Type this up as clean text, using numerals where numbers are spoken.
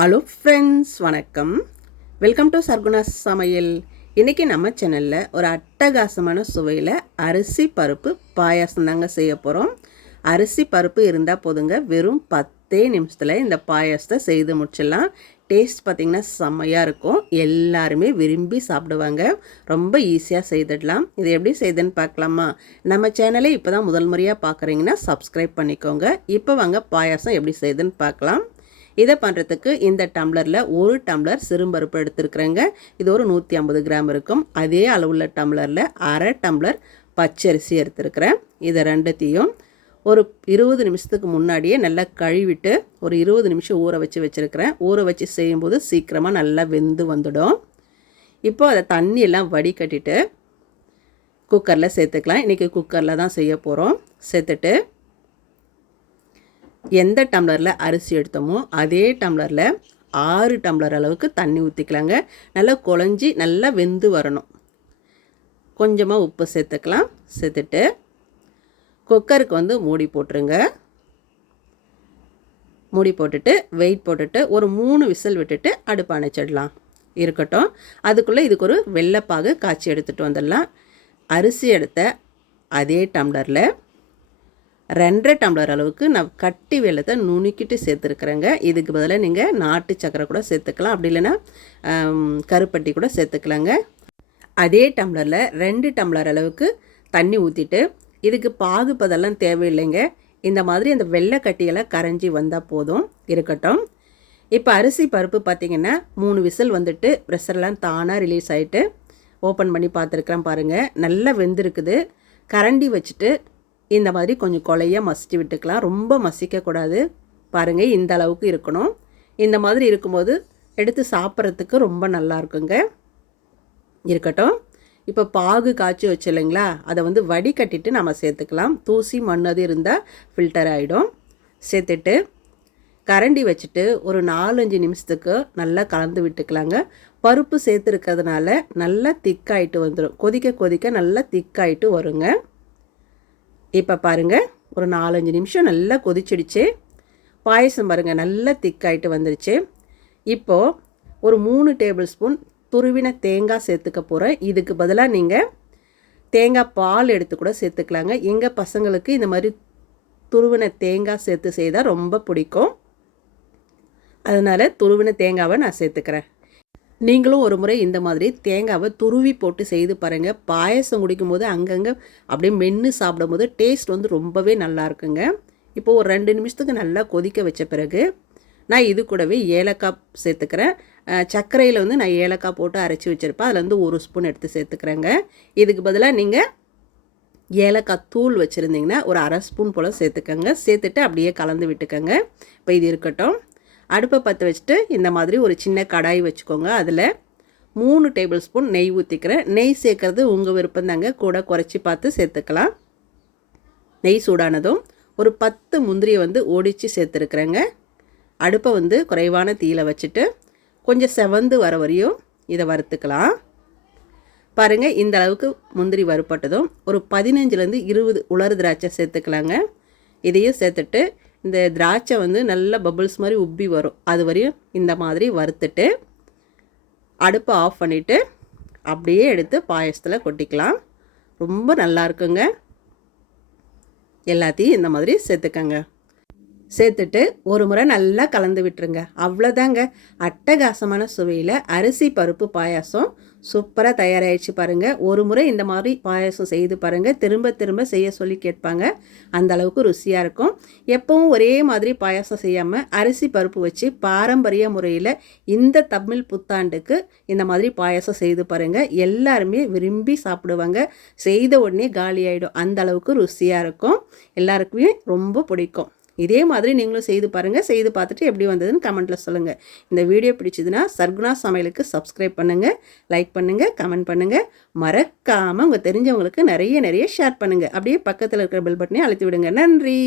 Hello friends, வணக்கம். Welcome to Sargunas சமையல். இன்றைக்கி நம்ம சேனலில் ஒரு அட்டகாசமான சுவையில் அரிசி பருப்பு பாயாசம் தாங்க செய்ய போகிறோம். அரிசி பருப்பு இருந்தால் போதுங்க, வெறும் 10 நிமிஷத்தில் இந்த பாயாசத்தை செய்து முடிச்சிடலாம். டேஸ்ட் பார்த்திங்கன்னா செம்மையாக இருக்கும். எல்லாருமே விரும்பி சாப்பிடுவாங்க. ரொம்ப ஈஸியாக செய்துடலாம். இது எப்படி செய்யுதுன்னு பார்க்கலாமா? நம்ம சேனலை இப்போ தான் முதல் முறையாக பார்க்குறீங்கன்னா சப்ஸ்கிரைப் பண்ணிக்கோங்க. இப்போ வாங்க பாயாசம் எப்படி செய்யுதுன்னு பார்க்கலாம். இதை பண்ணுறதுக்கு இந்த டம்ளரில் 1 டம்ளர் சிறுபருப்பு எடுத்துருக்குறேங்க. இது ஒரு 150 கிராம் இருக்கும். அதே அளவுள்ள டம்ளரில் 1/2 டம்ளர் பச்சரிசி எடுத்துருக்குறேன். இதை ரெண்டுத்தையும் ஒரு 20 நிமிஷத்துக்கு முன்னாடியே நல்லா கழுவிட்டு ஒரு 20 நிமிஷம் ஊற வச்சுருக்கிறேன். ஊற வச்சு செய்யும்போது சீக்கிரமாக நல்லா வெந்து வந்துடும். இப்போது அதை தண்ணியெல்லாம் வடிகட்டிட்டு குக்கரில் சேர்த்துக்கலாம். இன்றைக்கி குக்கரில் தான் செய்ய போகிறோம். சேர்த்துட்டு எந்த டம்ளரில் அரிசி எடுத்தோமோ அதே டம்ளரில் 6 டம்ளர் அளவுக்கு தண்ணி ஊற்றிக்கலாங்க. நல்லா குழஞ்சி நல்லா வெந்து வரணும். கொஞ்சமாக உப்பு சேர்த்துக்கலாம். சேர்த்துட்டு குக்கருக்கு மூடி போட்டுருங்க. மூடி போட்டுட்டு வெயிட் போட்டுட்டு ஒரு 3 விசில் விட்டுட்டு அடுப்பு அணைச்சிடலாம். இருக்கட்டும். அதுக்குள்ளே இதுக்கு ஒரு வெள்ளைப்பாகு காய்ச்சி எடுத்துகிட்டு வந்துடலாம். அரிசி எடுத்த அதே டம்ளரில் 2 டம்ளர் அளவுக்கு நான் கட்டி வெல்லத்தை நுணுக்கிட்டு சேர்த்துருக்குறேங்க. இதுக்கு பதிலாக நீங்கள் நாட்டு சக்கரை கூட சேர்த்துக்கலாம். அப்படி இல்லைன்னா கருப்பட்டி கூட சேர்த்துக்கலாங்க. அதே டம்ளரில் 2 டம்ளர் அளவுக்கு தண்ணி ஊற்றிட்டு இதுக்கு பாகு பதெல்லாம் தேவையில்லைங்க. இந்த மாதிரி அந்த வெள்ளை கட்டியெல்லாம் கரைஞ்சி வந்தால் போதும். இருக்கட்டும். இப்போ அரிசி பருப்பு பார்த்திங்கன்னா 3 விசில் வந்துட்டு ப்ரெஷர்லாம் தானாக ரிலீஸ் ஆகிட்டு ஓப்பன் பண்ணி பார்த்துருக்குறேன் பாருங்கள். நல்லா வெந்திருக்குது. கரண்டி வச்சுட்டு இந்த மாதிரி கொஞ்சம் கொலையாக மசிச்சு விட்டுக்கலாம். ரொம்ப மசிக்கக்கூடாது. பாருங்கள், இந்த அளவுக்கு இருக்கணும். இந்த மாதிரி இருக்கும்போது எடுத்து சாப்பிட்றதுக்கு ரொம்ப நல்லா இருக்குங்க. இருக்கட்டும். இப்போ பாகு காய்ச்சி வச்சு இல்லைங்களா, அதை வடிகட்டிட்டு நம்ம சேர்த்துக்கலாம். தூசி மண்ணது இருந்தால் ஃபில்டர் ஆகிடும். சேர்த்துட்டு கரண்டி வச்சுட்டு ஒரு 4-5 நிமிஷத்துக்கு நல்லா கலந்து விட்டுக்கலாங்க. பருப்பு சேர்த்துருக்கிறதுனால நல்லா திக்காயிட்டு வந்துடும். கொதிக்க கொதிக்க நல்லா திக்காயிட்டு வருங்க. இப்போ பாருங்கள், ஒரு 4-5 நிமிஷம் நல்லா கொதிச்சிடுச்சு. பாயசம் பாருங்கள் நல்லா திக்காயிட்டு வந்துடுச்சு. இப்போது ஒரு 3 டேபிள் ஸ்பூன் துருவின தேங்காய் சேர்த்துக்க போகிறேன். இதுக்கு பதிலாக நீங்கள் தேங்காய் பால் எடுத்து கூட சேர்த்துக்கலாங்க. எங்கள் பசங்களுக்கு இந்த மாதிரி துருவின தேங்காய் சேர்த்து செய்தால் ரொம்ப பிடிக்கும். அதனால் துருவின தேங்காவை நான் சேர்த்துக்கிறேன். நீங்களும் ஒரு முறை இந்த மாதிரி தேங்காவை துருவி போட்டு செய்து பாருங்கள். பாயசம் குடிக்கும்போது அங்கங்கே அப்படியே மென்று சாப்பிடும்போது டேஸ்ட் ரொம்பவே நல்லா இருக்குங்க. இப்போது ஒரு 2 நிமிஷத்துக்கு நல்லா கொதிக்க வச்ச பிறகு நான் இது கூடவே ஏலக்காய் சேர்த்துக்கிறேன். சர்க்கரையில் நான் ஏலக்காய் போட்டு அரைச்சி வச்சுருப்பேன். அதில் 1 ஸ்பூன் எடுத்து சேர்த்துக்கிறேங்க. இதுக்கு பதிலாக நீங்கள் ஏலக்காய் தூள் வச்சுருந்தீங்கன்னா ஒரு 1/2 ஸ்பூன் போல் சேர்த்துக்கங்க. சேர்த்துட்டு அப்படியே கலந்து விட்டுக்கோங்க. இப்போ இது இருக்கட்டும். அடுப்பை பற்ற வச்சுட்டு இந்த மாதிரி ஒரு சின்ன கடாய் வச்சுக்கோங்க. அதில் 3 டேபிள் ஸ்பூன் நெய் ஊற்றிக்கிறேன். நெய் சேர்க்குறது உங்கள் விருப்பம் தாங்க, கூட குறைச்சி பார்த்து சேர்த்துக்கலாம். நெய் சூடானதும் ஒரு 10 முந்திரியை ஒடிச்சு சேர்த்துருக்குறேங்க. அடுப்பை குறைவான தீயில் வச்சுட்டு கொஞ்சம் செவந்து வர வரையும் இதை வறுத்துக்கலாம். பாருங்கள், இந்த அளவுக்கு முந்திரி வறுப்பட்டதும் ஒரு 15-20 உலர் திராட்சை சேர்த்துக்கலாங்க. இதையும் சேர்த்துட்டு இந்த திராட்சை நல்லா பபிள்ஸ் மாதிரி உப்பி வரும். அது வரையும் இந்த மாதிரி வறுத்துட்டு அடுப்பை ஆஃப் பண்ணிவிட்டு அப்படியே எடுத்து பாயசத்தில் கொட்டிக்கலாம். ரொம்ப நல்லா இருக்குங்க. எல்லாத்தையும் இந்த மாதிரி சேர்த்துக்கங்க. சேர்த்துட்டு ஒரு முறை நல்லா கலந்து விட்டுருங்க. அவ்வளோதாங்க. அட்டகாசமான சுவையில் அரிசி பருப்பு பாயாசம் சூப்பராக தயாராகிடுச்சு பாருங்கள். ஒரு முறை இந்த மாதிரி பாயாசம் செய்து பாருங்கள். திரும்ப திரும்ப செய்ய சொல்லி கேட்பாங்க. அந்த அளவுக்கு ருசியாக இருக்கும். எப்பவும் ஒரே மாதிரி பாயாசம் செய்யாமல் அரிசி பருப்பு வச்சு பாரம்பரிய முறையில் இந்த தமிழ் புத்தாண்டுக்கு இந்த மாதிரி பாயாசம் செய்து பாருங்கள். எல்லாருமே விரும்பி சாப்பிடுவாங்க. செய்த உடனே காலி ஆகிடும். அந்த அளவுக்கு ருசியாக இருக்கும். எல்லாருக்குமே ரொம்ப பிடிக்கும். இதே மாதிரி நீங்களும் செய்து பாருங்கள். செய்து பார்த்துட்டு எப்படி வந்ததுன்னு கமெண்ட்டில் சொல்லுங்கள். இந்த வீடியோ பிடிச்சதுன்னா சர்குணா சமையலுக்கு சப்ஸ்கிரைப் பண்ணுங்கள், லைக் பண்ணுங்கள், கமெண்ட் பண்ணுங்கள். மறக்காமல் உங்கள் தெரிஞ்சவங்களுக்கு நிறைய ஷேர் பண்ணுங்கள். அப்படியே பக்கத்தில் இருக்கிற பெல் பட்டனையும் அழுத்தி விடுங்க. நன்றி.